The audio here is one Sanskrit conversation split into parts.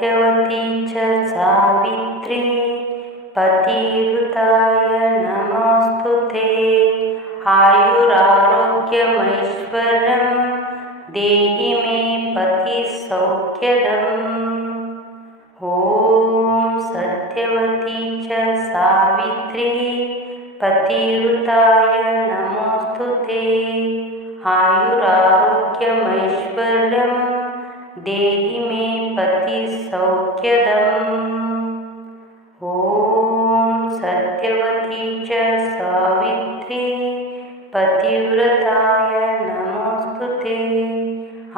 सत्यवती च सावित्री पतिव्रताय नमोऽस्तुते। आयुरारोग्यमैश्वर्यं देहि मे पतिसौख्यदम्। ॐ सत्यवती च सावित्री पतिव्रताय नमोऽस्तुते। आयुरारोग्यमैश्वर्यं देहि मे पतिसौख्यदम्। ॐ सत्यवती च सावित्री पतिव्रताय नमोऽस्तुते।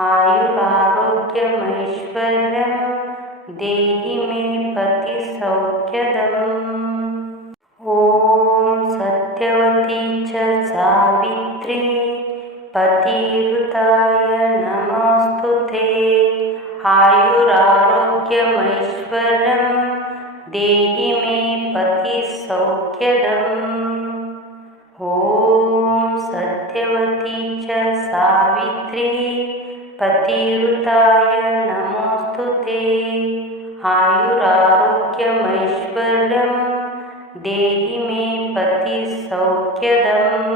आयुरारोग्यमैश्वर्यं देहि मे पतिसौख्यदम्। ॐ सत्यवती च सावित्री पतिव्रताय नमोऽस्तुते। आयुरारोग्यमैश्वर्यं देहि मे पतिसौख्यदम्। ॐ सत्यवती च सावित्री पतिव्रताय नमोऽस्तुते। आयुरारोग्यमैश्वर्यं देहि मे पतिसौख्यदम्।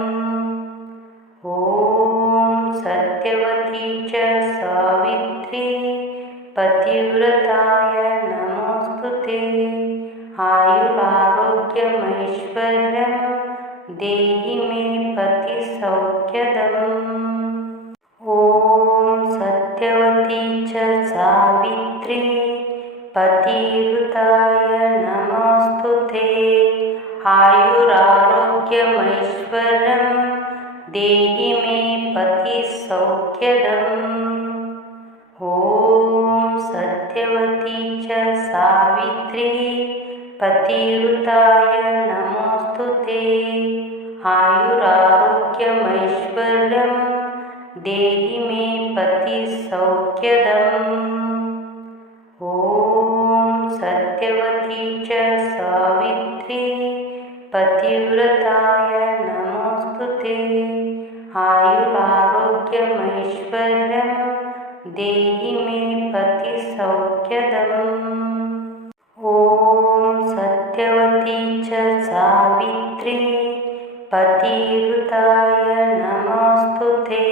ॐ सत्यवती च सावित्री पतिव्रताय नमोऽस्तुते। आयुरारोग्यमैश्वर्यं देहि मे पतिसौख्यदम्। ॐ सत्यवती च सावित्री पतिव्रताय नमोऽस्तुते। आयुरारोग्यमैश्वर्यं देहि मे पतिसौख्यदम्। ॐ सत्यवती च सावित्री पतिव्रताय नमोऽस्तुते। आयुरारोग्यमैश्वर्यं देहि मे पतिसौख्यदम्। ॐ सत्यवती च सावित्री पतिव्रताय नमोऽस्तुते। आयुरारोग्यमैश्वर्यं देहि मे पतिसौख्यदम्। ॐ सत्यवती च सावित्री पतिव्रताय नमोऽस्तुते।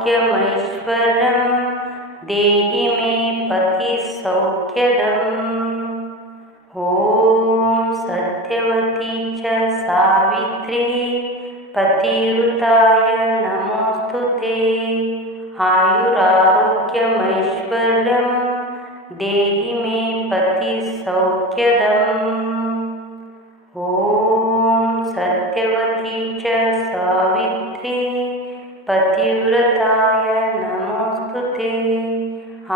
आयुरारोग्यमैश्वर्यं देहि मे पतिसौख्यदम्। ॐ सत्यवती च सावित्री पतिव्रताय नमोऽस्तुते। आयुरारोग्यमैश्वर्यं देहि मे पतिसौख्यदम्। ॐ सत्यवती च सावित्री पतिव्रताय नमोऽस्तुते।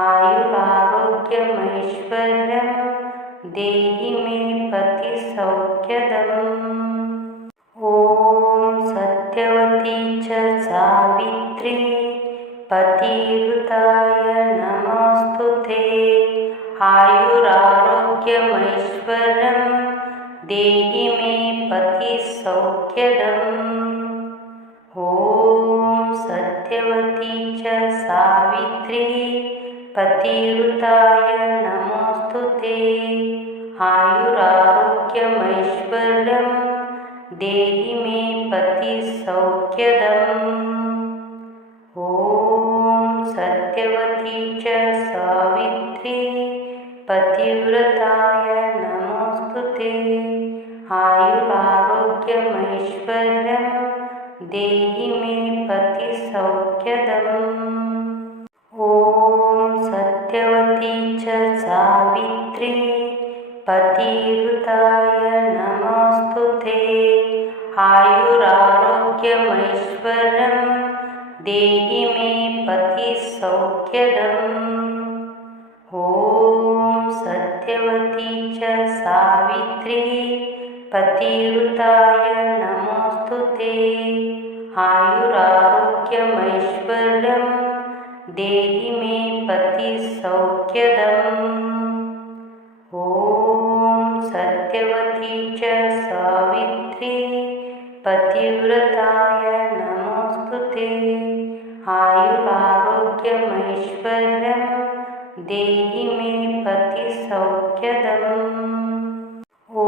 आयुरारोग्यमैश्वर्यं देहि मे पतिसौख्यदम्। ॐ सत्यवती च सावित्री पतिव्रताय नमोऽस्तुते। आयुरारोग्यमैश्वर्यं देहि मे पतिसौख्यदम्। ॐ सत्यवती च सावित्री पतिव्रताय नमोऽस्तुते। आयुरारोग्यमैश्वर्यं देहि मे पतिसौख्यदम्। ॐ सत्यवती च सावित्री पतिव्रताय नमोऽस्तुते। आयुरारोग्यमैश्वर्यं देहि मे पतिसौख्यदम्। ॐ सत्यवती च सावित्री पतिव्रताय नमोऽस्तुते। आयुरारोग्यमैश्वर्यं देहि मे पतिसौख्यदम्। ॐ सत्यवती च सावित्री पतिव्रताय नमोऽस्तुते। आयुरारोग्यमैश्वर्यं देहि मे पतिसौख्यदम्। ॐ सत्यवती च सावित्री पतिव्रताय नमोऽस्तुते। आयुरारोग्यमैश्वर्यं देहि मे पतिसौख्यदम्। ॐ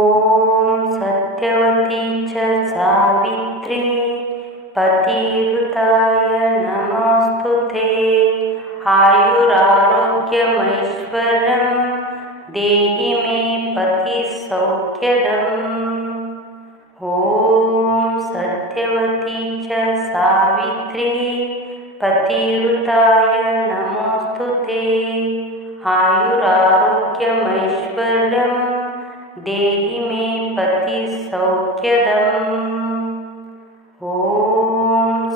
सत्यवती च सावित्री पतिव्रताय नमोऽस्तुते। आयुरारोग्यमैश्वर्यं देहि मे पतिसौख्यदम्। ॐ सत्यवती च सावित्री पतिव्रताय नमोऽस्तुते। आयुरारोग्यमैश्वर्यं देहि मे पतिसौख्यदम्। ॐ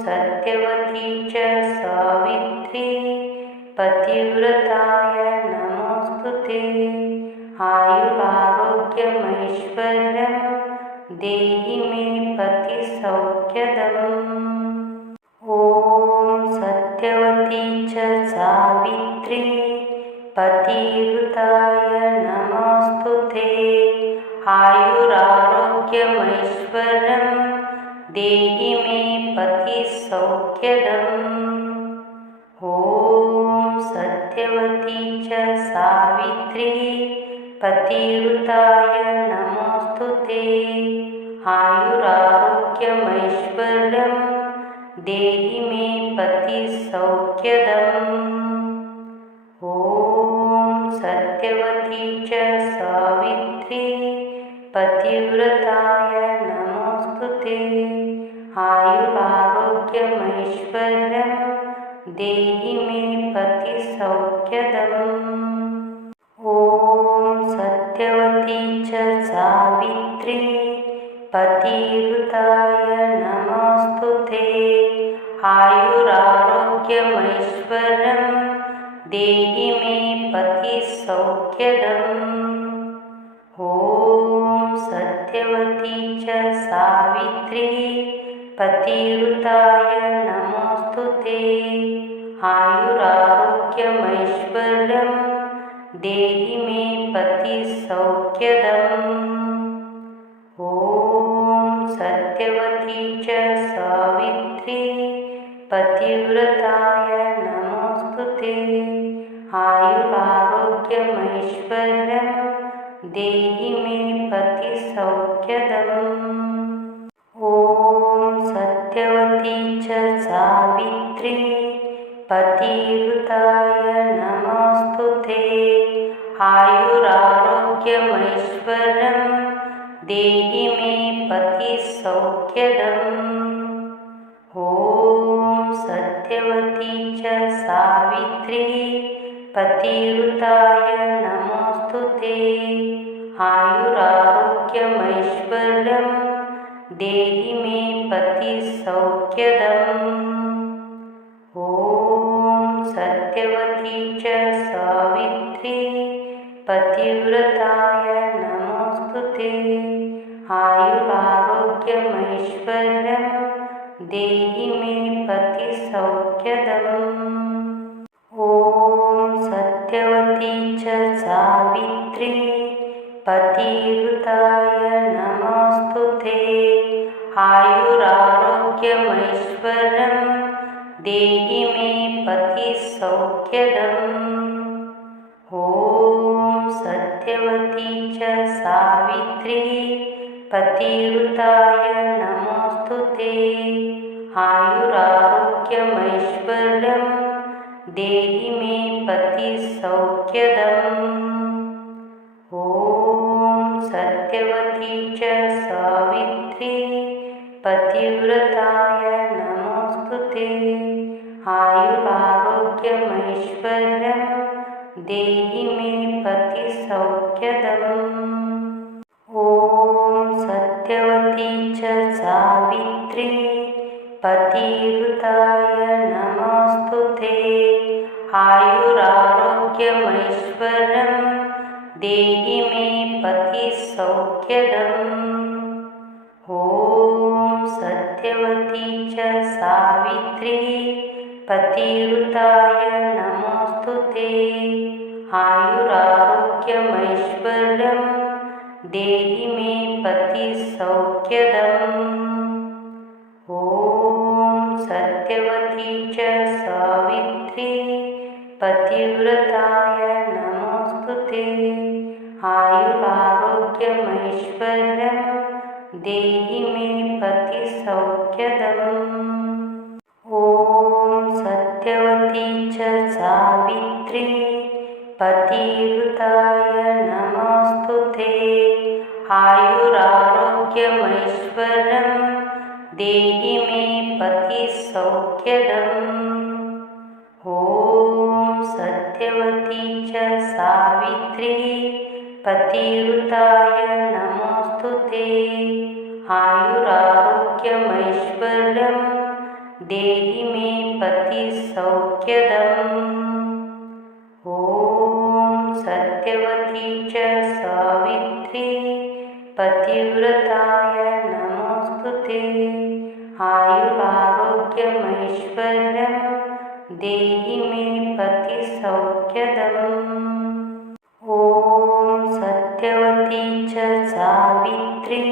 सत्यवती च सावित्री पतिव्रताय नमोऽस्तुते। आयुरारोग्यमैश्वर्यं देहि मे पतिसौख्यदम्। ॐ सत्यवती च सावित्री पतिव्रताय नमोऽस्तुते। आयुरारोग्यमैश्वर्यं देहि मे पतिसौख्यदम्। ॐ सत्यवती च सावित्री पतिव्रताय नमोऽस्तुते। आयुरारोग्यमैश्वर्यं देहि मे पतिसौख्यदम्। ॐ सत्यवती च सावित्री पतिव्रताय नमोऽस्तुते। आयुरारोग्यमैश्वर्यं देहि मे पतिसौख्यदम्। ॐ सत्यवती च सावित्री पतिव्रताय नमोऽस्तुते। आयुरारोग्यमैश्वर्यं देहि मे पतिसौख्यदम्। ॐ सत्यवती च सावित्री पतिव्रताय नमोऽस्तुते। आयुरारोग्यमैश्वर्यं देहि मे पतिसौख्यदम्। ॐ सत्यवती च सावित्री पतिव्रताय नमोऽस्तुते। आयुरारोग्यमैश्वर्यं देहि मे पतिसौख्यदम्। ॐ सत्यवती च सावित्री पतिव्रताय नमोऽस्तुते। आयुरारोग्यमैश्वर्यं देहि मे पतिसौख्यदम्। ॐ सत्यवती च सावित्री पतिव्रताय नमोऽस्तुते। आयुरारोग्यमैश्वर्यं देहि मे पतिसौख्यदम्। ॐ सत्यवती च सावित्री पतिव्रताय नमोऽस्तुते। आयुरारोग्यमैश्वर्यं देहि मे पतिसौख्यदम्। ॐ सत्यवती च सावित्री पतिव्रताय नमोऽस्तुते। आयुरारोग्यमैश्वर्यं देहि मे पतिसौख्यदम्। ॐ सत्यवती च सावित्री पतिव्रताय नमोऽस्तुते। आयुरारोग्यमैश्वर्यं देहि मे पतिसौख्यदम्। ॐ सत्यवती च सावित्री पतिव्रताय नमोऽस्तुते। आयुरारोग्यमैश्वर्यं देहि मे पतिसौख्यदम्। ॐ सत्यवती च सावित्री पतिव्रताय नमोऽस्तुते। आयुरारोग्यमैश्वर्यं देहि मे पतिसौख्यदम्। ॐ सत्यवती च सावित्री पतिव्रताय नमोऽस्तुते। आयुरारोग्यमैश्वर्यं देहि मे पतिसौख्यदम्। ॐ सत्यवती च सावित्री पतिव्रताय नमोऽस्तुते आयुरारोग्यमैश्वर्यं देहि मे पतिसौख्यदम् ॐ सत्यवती च सावित्री पतिव्रताय नमोऽस्तुते आयुरारोग्यमैश्वर्यं देहि मे पतिसौख्यदम् ॐ सत्यवती च सावित्री पतिव्रताय नमोऽस्तुते आयुरारोग्यमैश्वर्यं देहि मे पतिसौख्यदम् ॐ सत्यवती च सावित्री पतिव्रताय नमोऽस्तुते आयुरारोग्यमैश्वर्यं देहि मे पतिसौख्यदम् ॐ सत्यवती च सावित्री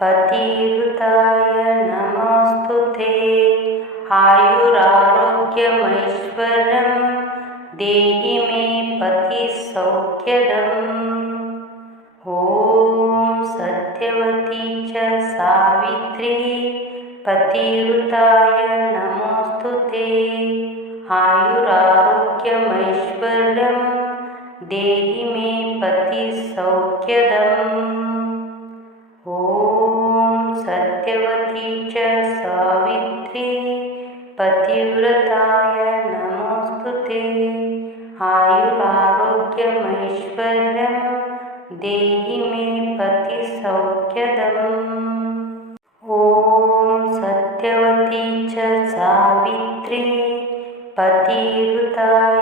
पतिव्रताय नमोऽस्तुते आयुरारोग्यमैश्वर्यं देहि मे पतिसौख्यदम् ॐ सत्यवती च सावित्री पतिव्रताय नमोऽस्तुते आयुरारोग्यमैश्वर्यं देहि मे पतिसौख्यदम् ॐ सत्यवती च सावित्री पतिव्रताय नमोऽस्तुते आयुरारोग्यमैश्वर्यं देहि मे पतिसौख्यदम् ॐ सत्यवती च सावित्री पतिव्रताय नमोऽस्तुते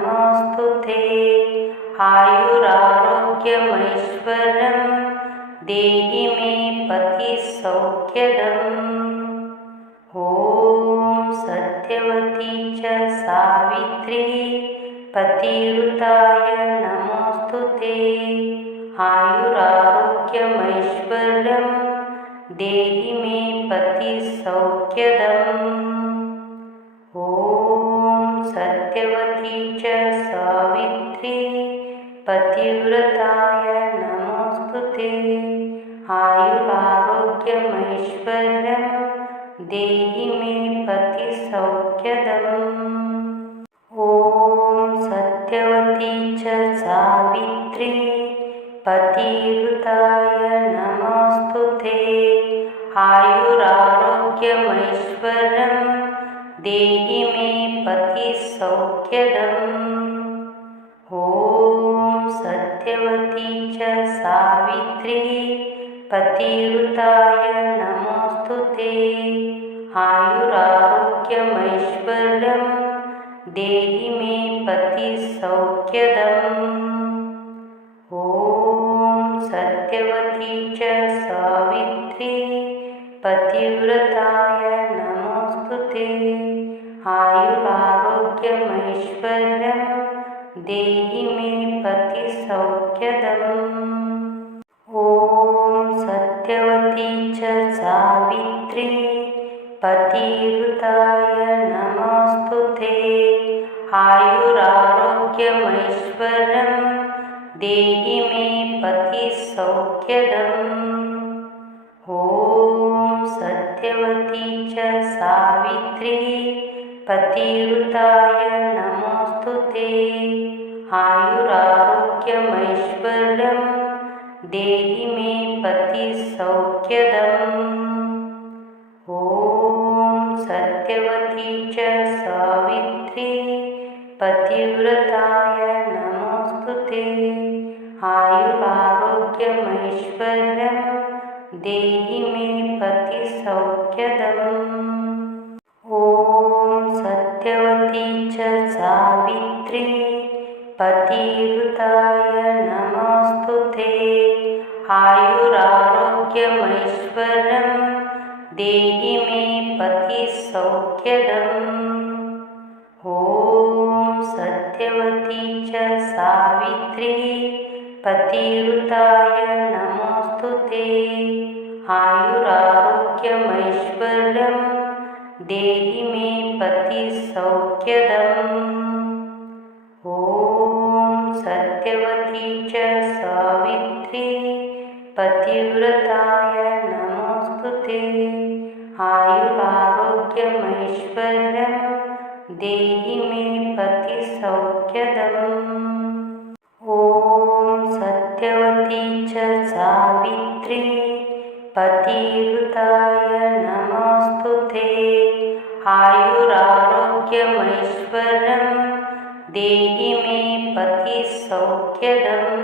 आयुरारोग्यमैश्वर्यं देहि मे पतिसौख्यदम् ॐ सत्यवती च सावित्री पतिव्रताय नमोऽस्तुते आयुरारोग्यमैश्वर्यं देहि मे पतिसौख्यदम् ॐ सत्यवती च सावित्री पतिव्रताय नमोऽस्तुते आयुरारोग्यमैश्वर्यं देहि मे पतिसौख्यदम् ॐ सत्यवती च सावित्री पतिव्रताय नमोऽस्तुते आयुरारोग्यमैश्वर्यं देहि मे पतिसौख्यदम् ॐ सत्यवती च सावित्री पतिव्रताय नमोऽस्तुते आयुरारोग्यमैश्वर्यं देहि मे पतिसौख्यदम् ॐ सत्यवती च सावित्री पतिव्रताय नमोऽस्तुते आयुरारोग्यमैश्वर्यं देहि मे पतिसौख्यदम् ॐ सत्यवती च सावित्री पतिव्रताय नमोऽस्तुते आयुरारोग्यमैश्वर्यं देहि मे पतिसौख्यदम् ॐ सत्यवती च सावित्री पतिव्रताय नमोऽस्तुते आयुरारोग्यमैश्वर्यं देहि मे पतिसौख्यदम् ॐ सत्यवती च सावित्री पतिव्रताय नमोऽस्तुते आयुरारोग्यमैश्वर्यं देहि मे पतिसौख्यदम् ॐ सत्यवती च सावित्री पतिव्रताय नमोऽस्तुते आयुरारोग्यमैश्वर्यं देहि मे पतिसौख्यदम् ॐ सत्यवती च सावित्री पतिव्रताय नमोऽस्तुते आयुरारोग्यमैश्वर्यं देहि मे पतिसौख्यदम् ॐ सत्यवती च सावित्री पतिव्रताय नमोऽस्तुते आयुरारोग्यमैश्वर्यं देहि मे पतिसौख्यदम् ॐ सत्यवती च सावित्री पतिव्रताय नमोऽस्तुते आयुरारोग्यमैश्वर्यं देहि मे पतिसौख्यदम् ॐ सत्यवती च सावित्री पतिव्रताय नमोऽस्तुते आयुरारोग्यमैश्वर्यं देहि मे पतिसौख्यदम् पतिव्रताय नमोऽस्तुते आयुरारोग्यमैश्वर्यं देहि मे पतिसौख्यदम् ॐ सत्यवती च सावित्री पतिव्रताय नमोऽस्तुते आयुरारोग्यमैश्वर्यं देहि मे पतिसौख्यदम्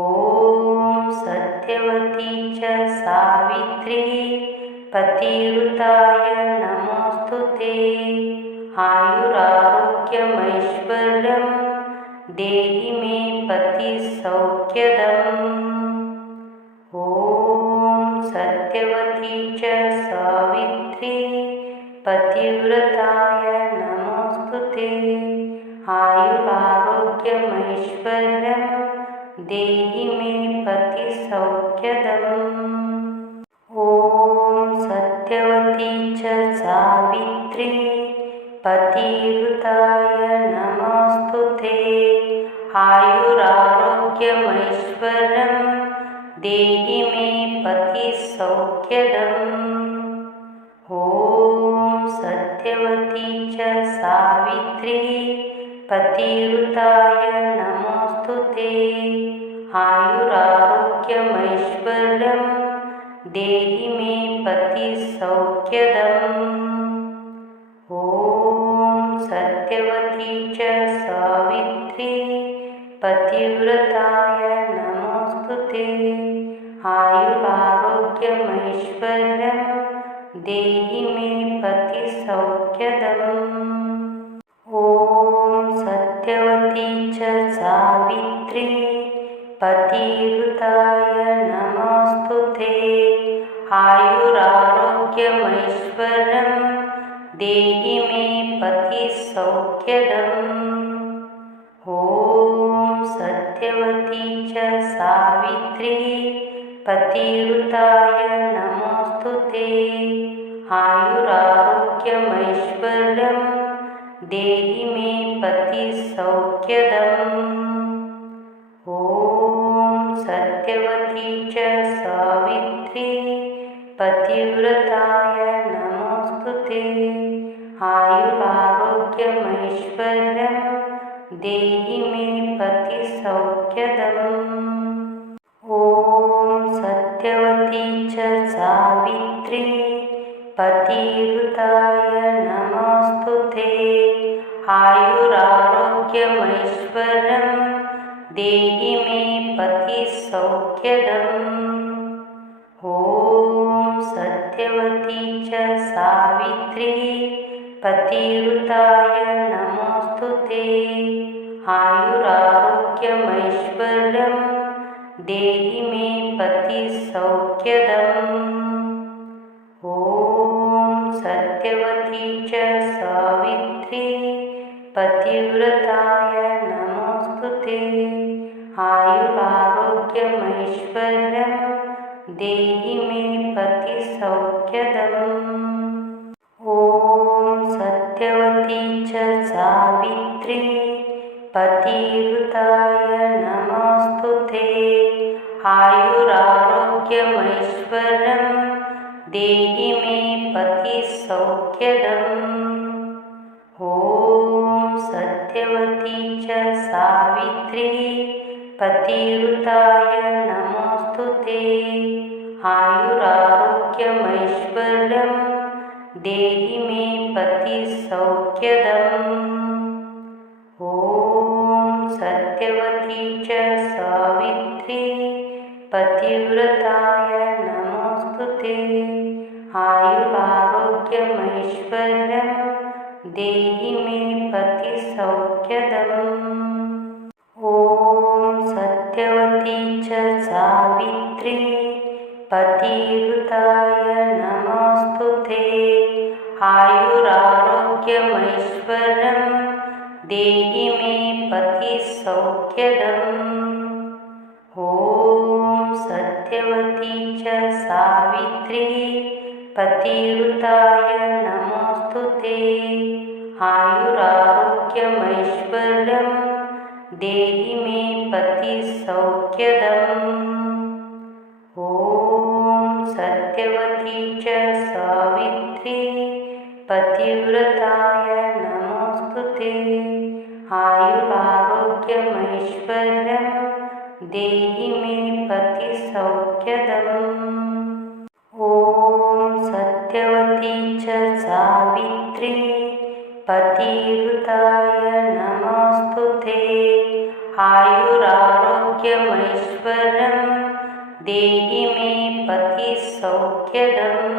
ॐ सत्यवती च सावित्री पतिव्रताय नमोऽस्तुते आयुरारोग्यमैश्वर्यं देहि मे पतिसौख्यदम् ॐ सत्यवती च सावित्री पतिव्रताय नमोऽस्तुते आयुरारोग्यमैश्वर्यं देहि मे पतिसौख्यदम् ॐ सत्यवती च सावित्री पतिव्रताय नमोऽस्तुते आयुरारोग्यमैश्वर्यं देहि मे पतिसौख्यदम् ॐ सत्यवती च सावित्री पतिव्रताय नमोऽस्तुते आयुरारोग्यमैश्वर्यं देहि मे पतिसौख्यदम् ॐ सत्यवती च सावित्री पतिव्रताय नमोऽस्तुते आयुरारोग्यमैश्वर्यं देहि मे पतिसौख्यदम् ॐ सत्यवती च सावित्री पतिव्रताय नमोऽस्तुते आयुरारोग्यमैश्वर्यं देहि मे पतिसौख्यदम् ॐ सत्यवती च सावित्री पतिव्रताय नमोऽस्तुते आयुरारोग्यमैश्वर्यं देहि मे पतिसौख्यदम् ॐ सत्यवती च सावित्री पतिव्रताय नमोऽस्तुते आयुरारोग्यमैश्वर्यं देहि मे पतिसौख्यदम् ॐ सत्यवती च सावित्री पतिव्रताय नमोऽस्तुते आयुरारोग्यमैश्वर्यं देहि मे पतिसौख्यदम् ॐ सत्यवती च सावित्री पतिव्रताय नमोऽस्तुते आयुरारोग्यमैश्वर्यं देहि मे पतिसौख्यदम् ॐ सत्यवती च सावित्री पतिव्रताय नमोऽस्तुते आयुरारोग्यमैश्वर्यं देहि मे पतिसौख्यदम् ॐ सत्यवती च सावित्री पतिव्रताय नमोऽस्तुते आयुरारोग्यमैश्वर्यं देहि मे पतिसौख्यदम् ॐ सत्यवती च सावित्री पतिव्रताय नमोऽस्तुते आयुरारोग्यमैश्वर्यं देहि मे पतिसौख्यदम् ॐ सत्यवती च सावित्री पतिव्रताय नमोऽस्तुते आयुरारोग्यमैश्वर्यं देहि मे पतिसौख्यदम् ॐ सत्यवती च सावित्री पतिव्रताय नमोऽस्तुते आयुरारोग्यमैश्वर्यं देहि मे पतिसौख्यदम् ॐ सत्यवती च सावित्री पतिव्रताय नमोऽस्तुते आयुरारोग्यमैश्वर्यं देहि मे पतिसौख्यदम् ॐ सत्यवती च सावित्री पतिव्रताय नमोऽस्तुते आयुरारोग्यमैश्वर्यं देहि मे पतिसौख्यदम् ॐ सत्यवती च सावित्री पतिव्रताय नमोऽस्तुते आयुरारोग्यमैश्वर्यं देहि मे पतिसौख्यदम् ॐ सत्यवती च सावित्री पतिव्रताय नमोऽस्तुते आयुरारोग्यमैश्वर्यं देहि मे पतिसौख्यदम् सत्यवती च सावित्री पतिव्रताय नमोऽस्तुते आयुरारोग्यमैश्वर्यं देहि मे पतिसौख्यदम् ॐ सत्यवती च सावित्री पतिव्रताय नमोऽस्तुते आयुरारोग्यमैश्वर्यं देहि मे पतिसौख्यदम्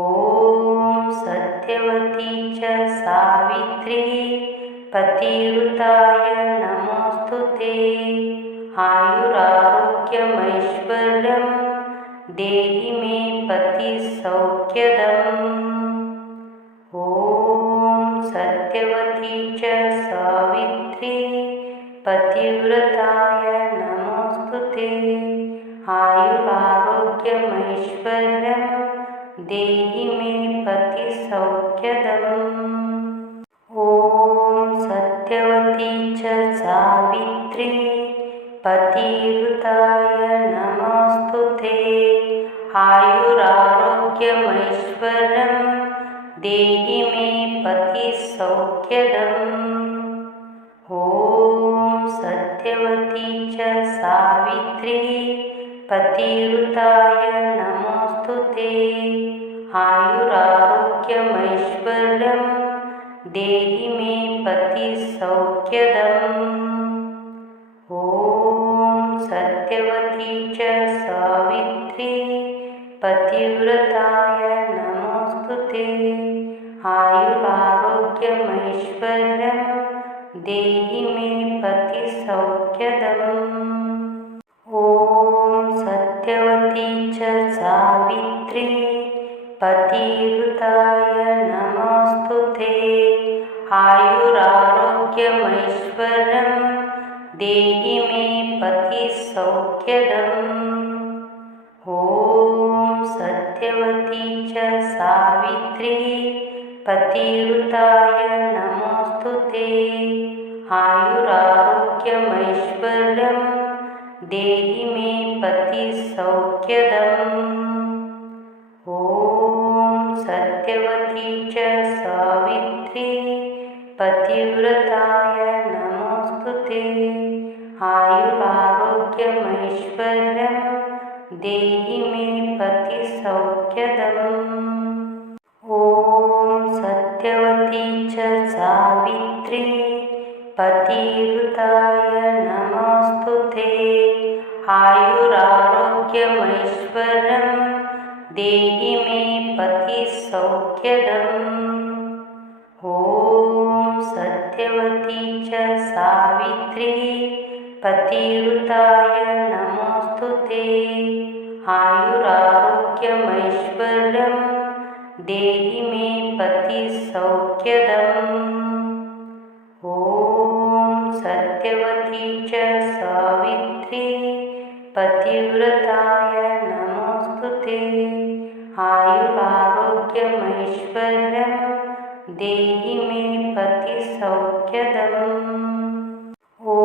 ॐ सत्यवती च सावित्री पतिव्रताय नमोऽस्तुते आयुरारोग्यमैश्वर्यं देहि मे पतिसौख्यदम् ॐ सत्यवती च सावित्री पतिव्रताय नमोऽस्तुते आयुरारोग्यमैश्वर्यं देहि मे पतिसौख्यदम् ॐ सत्यवती च सावित्री पतिव्रताय नमोऽस्तुते आयुरारोग्यमैश्वर्यं देहि मे पतिसौख्यदम् ॐ सत्यवती च सावित्री पतिव्रताय नमोऽस्तुते आयुरारोग्यमैश्वर्यं देहि मे पतिसौख्यदम् ॐ सत्यवती च सावित्री पतिव्रताय नमोऽस्तुते आयुरारोग्यमैश्वर्यं देहि मे पतिसौख्यदम् ॐ सत्यवती च सावित्री पतिव्रताय नमोऽस्तुते आयुरारोग्यमैश्वर्यं देहि मे पतिसौख्यदम् ॐ सत्यवती च सावित्री पतिव्रताय नमोऽस्तुते आयुरारोग्यमैश्वर्यं देहि मे पतिसौख्यदम् ॐ सत्यवती च सावित्री पतिव्रताय नमोऽस्तुते आयुरारोग्यमैश्वर्यं देहि मे पतिसौख्यदम् ॐ सत्यवती च सावित्री पतिव्रताय नमोऽस्तुते आयुरारोग्यमैश्वर्यं देहि मे पतिसौख्यदम् ॐ सत्यवती च सावित्री पतिव्रताय नमोऽस्तुते आयुरारोग्यमैश्वर्यं देहि मे पतिसौख्यदम् ॐ सत्यवती च सावित्री पतिव्रताय नमोऽस्तुते आयुरारोग्यमैश्वर्यं देहि मे पतिसौख्यदम् ॐ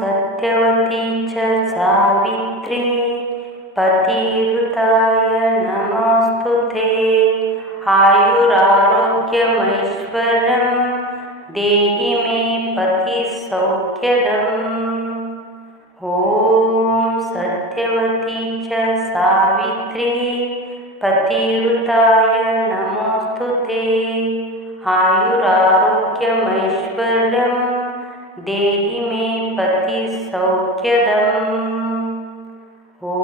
सत्यवती च सावित्री पतिव्रताय नमोऽस्तुते आयुरारोग्यमैश्वर्यं देहि मे पतिसौख्यदम् ॐ सत्यवती च सावित्री पतिव्रताय नमोऽस्तुते आयुरारोग्यमैश्वर्यं देहि मे पतिसौख्यदम् ॐ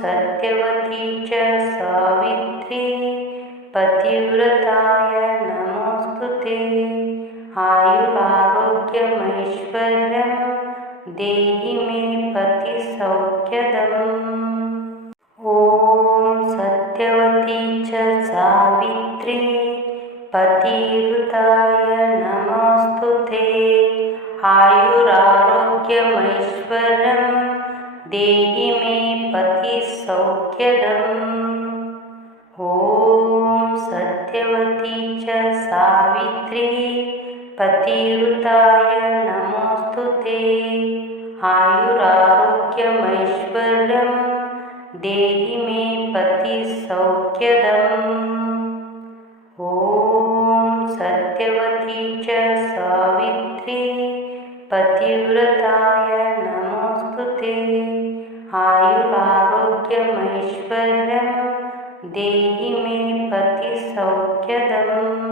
सत्यवती च सावित्री पतिव्रताय नमोऽस्तुते आयुरारोग्यमैश्वर्यं देहि मे पतिसौख्यदम् ॐ सत्यवती च सावित्री पतिव्रताय नमोऽस्तुते आयुरारोग्यमैश्वर्यं देहि मे पतिसौख्यदम् ॐ सत्यवती च सावित्री पतिव्रताय नमोऽस्तुते आयुरारोग्यमैश्वर्यं देहि मे पतिसौख्यदम्। ॐ सत्यवती च सावित्री पतिव्रताय नमोऽस्तुते। आयुरारोग्यमैश्वर्यं देहि मे पतिसौख्यदम्।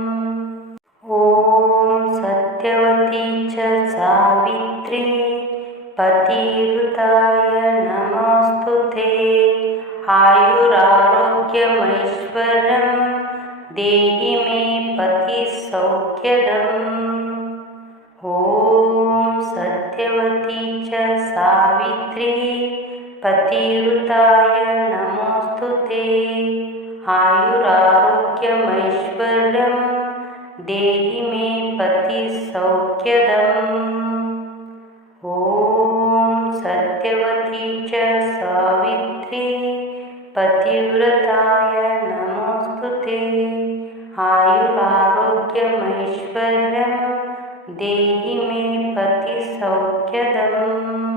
ॐ सत्यवती च सावित्री पतिव्रताय नमोऽस्तुते। आयुरारोग्यमैश्वर्यं देहि मे पतिसौख्यदम्। ॐ सत्यवती च सावित्री पतिव्रताय नमोऽस्तुते। आयुरारोग्यमैश्वर्यं देहि मे पतिसौख्यदम्। ॐ सत्यवती च सावित्री पतिव्रताय नमोऽस्तुते। आयुरारोग्यमैश्वर्यं देहि मे पतिसौख्यदम्।